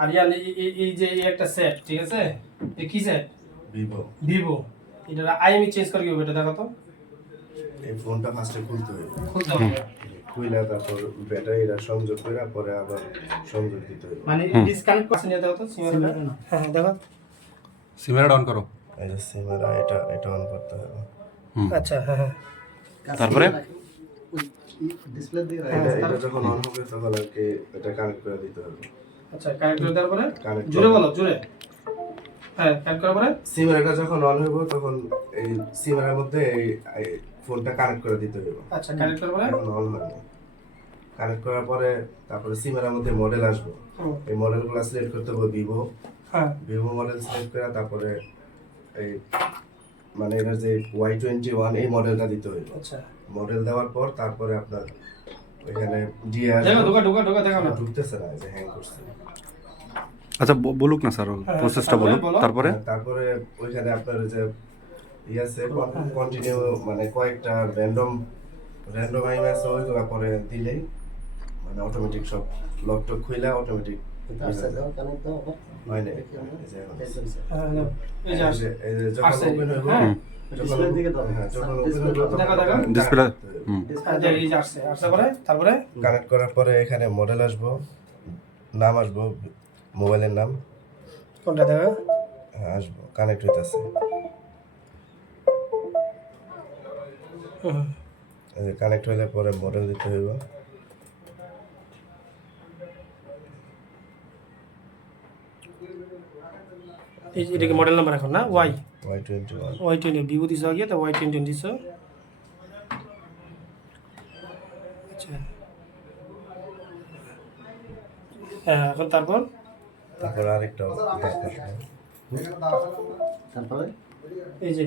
আর ইয়ার এই যে এই একটা সেট, ঠিক আছে? এই কি সেট? ভিভো। এটা আইএমই চেঞ্জ করে কিভাবে এটা দেখো তো। এই ফোনটা ফার্স্টে খুলতে হবে। খুলতে হবে। খুইলা তারপর ব্যাটারিটা সংযোগ করে পরে আবার সংযোগ দিতে হবে। মানে ডিসকানেক্ট করতে নিয়ে দেখো তো সিমের। হ্যাঁ দেখো। সিমের অন করো। এই যে সিমেরা এটা অন করতে হবে। আচ্ছা হ্যাঁ হ্যাঁ। তারপরে ডিসপ্লে দিয়ে এটা যখন অন হবে তখন আর কি এটা কানেক্ট করে দিতে হবে। আচ্ছা কানেক্ট করে দেওয়ার পরে Connect জোরে করে- বলো জোরে। হ্যাঁ কানেক্ট করার পরে সিমেরাটা যখন অন হবে তখন এই সিমেরার মধ্যে এই ফোনটা কানেক্ট করে দিতে হবে। আচ্ছা কানেক্ট করার পরে এখন অন হয়নি। কানেক্ট করার পরে তারপরে সিমেরার মধ্যে মডেল আসবে। হুম, এই মডেলগুলো সিলেক্ট করতে হবে ভিভো হ্যাঁ মডেল সিলেক্ট করে তারপরে এই মানে এটার যে Y21 এই মডেলটা দিতে হবে। আচ্ছা মডেল দেওয়ার পর তারপরে আপনার ওইখানে ডিআর দেখো ঢোকা দেখো না। ঢুকতেছে না, যে হ্যাং করছে। আচ্ছা বলুক না স্যার হ্যাঁ, প্রসেসটা তারপরে বলুক বলো। তারপরে তারপরে ওইখানে আপনার যে আছে কন্টিনিউ মানে কয়েকটা র্যান্ডম আইম আছে ওইগুলো পরে দিলেই মানে অটোমেটিক সব লকটক খুইলা অটোমেটিক কানেক্ট দাও হয় না। এই যে হ্যাঁ দেখো। এই যে আসে। এই যে যখন আসছে। ওপেন হইব হ্যাঁ। ডিসপ্লের দিকে দাও। যখন ওপেন হইব দেখো, দেখো। ডিসপ্লে হুম হ্যাঁ, দেখো, এই যে আসছে পরে তারপরে কানেক্ট করার পরে এখানে মডেল আসবো, নাম আসবো, মোবাইলের নাম কোনটা দেখো। আসবো, কানেক্ট হইতাছে। হুম, কানেক্ট হইলে পরে মডেল দিতে হইব। এই যে এটা কি মডেল নাম্বার এখন না ওয়াই Y21 Y20 ভিভো দিছো আগে তো Y20 দিছো। আচ্ছা হ্যাঁ এখন তারপর তারপর আরেকটা দরকার। তারপরে এই যে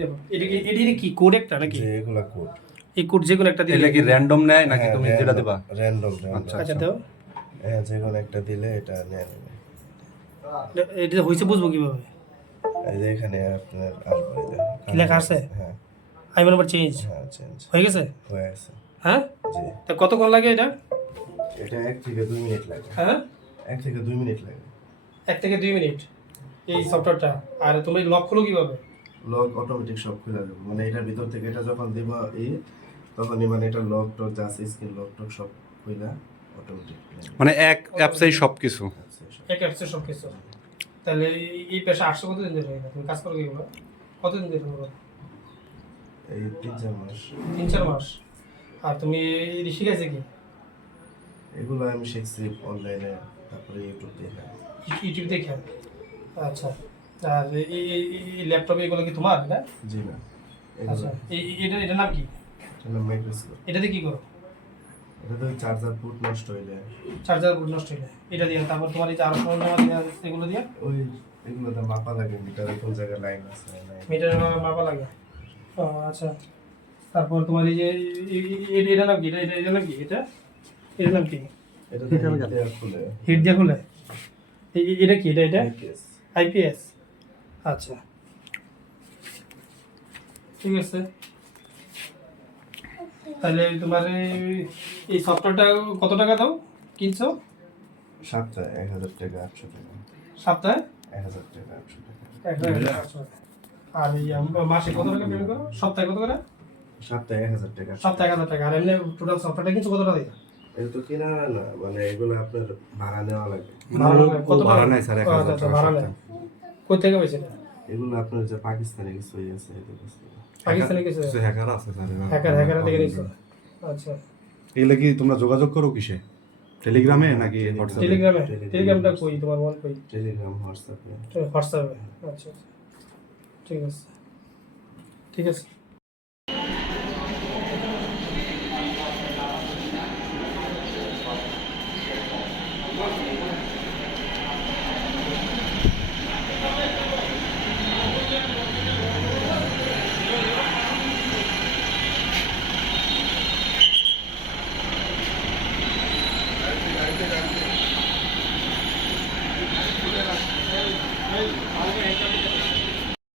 দেখো এটা কি কোড একটা নাকি? যে এগুলা কোড এই কোড যে কোনো একটা দিলে এটা কি র্যান্ডম নেয় নাকি তুমি যেটা দেবা র্যান্ডম আচ্ছা দাও। হ্যাঁ যে কোনো একটা দিলে এটা নিয়ে নেবে। এটা হইছে বুঝবো কিভাবে? এই যে এখানে আপনার আসবে, এই যে কি লেখা আছে? হ্যাঁ আইএম নাম্বার চেঞ্জ হ্যাঁ চেঞ্জ হয়ে গেছে। হয়ে গেছে। হ্যাঁ জি তা কতক্ষণ লাগে এটা? এটা 1 থেকে 2 মিনিট লাগে। হ্যাঁ 1 থেকে 2 মিনিট লাগে। 1 থেকে 2 মিনিট এই সফটওয়্যারটা। আর তুমি লক খুলো কিভাবে? লক অটোমেটিক সব খুলে যাবে, মানে এটার ভিতর থেকে এটা যখন দিব তখনই মানে এটা লক টক জাস্ট স্ক্রিন লক টক সব খুলে অটোমেটিক মানে এক অ্যাপসেই সবকিছু এক অ্যাপসে সব কিছু। তাহলে এই পেশা 800 কতদিন ধরে হয়? তুমি কাজ করো কিভাবে? কতদিন ধরে করো? এই 3-4 মাস 3-4 মাস। আর তুমি এই শিখাইছে কি? এগুলো আমি শিখছি অনলাইনে, তারপরে ইউটিউব দেখে। ইউটিউব দেখে। আচ্ছা আর এই ল্যাপটপে এগুলো কি তোমার না? জি না, আচ্ছা এগুলো এটা নাম কি? মাইক্রোস্কোপ। এটাতে কি করো? এটা তো চার্জার পোর্ট নষ্ট হইলে চার্জার বোর্ড নষ্ট হইলে এটা দিয়ে, তারপর তোমার এই যে আরো সরঞ্জাম আছে এগুলো দিয়ে ওই এগুলো তো মাপা লাগে, মিটারে কোন জায়গায় লাইন আছে নাই। মিটারের মাপা লাগে। ও আচ্ছা তারপর তোমার এই যে এটা নাম কি? এটা নাম কি? এটা নাম কি? এটা তো হিট খুলে হিট দিয়ে খুলে। এটা কি? এটা IPS আইপিএস। আচ্ছা ঠিক আছে। তাহলে তোমার এই সফটওয়্যারটা কত টাকা দাও কিনছো? সপ্তাহে 1000 টাকা 800 টাকা। সপ্তাহে 1000 টাকা 800 টাকা। 1,800 টাকা। আর এই মাসে কত টাকা পেমেন্ট করো? সপ্তাহে কত করে? সপ্তাহে 1000 টাকা। সপ্তাহে 1,000 টাকা। আর এমনি টোটাল সফটওয়্যারটা কিনছো কত টাকা দিয়ে? এটা তো কিনা না, মানে এগুলো আপনার ভাড়া নেওয়া লাগে। কত ভাড়া নেয় স্যার, 1000 আচ্ছা, টাকা ভাড়া নেয়। কোথা থেকে পেয়েছে এটা? এগুলো আপনার যে পাকিস্তানে কিছু আছে এদের কাছে। পাকিস্তানে কিছু হ্যাকার আছে স্যার হ্যাকার থেকে নিয়েছো? আচ্ছা এগুলো কি তোমরা যোগাযোগ করো কিসে, টেলিগ্রামে নাকি হোয়াটসঅ্যাপে? টেলিগ্রামটা কই তোমার মোবাইল কই? টেলিগ্রাম, হোয়াটসঅ্যাপে। হোয়াটসঅ্যাপে। আচ্ছা ঠিক আছে ঠিক আছে।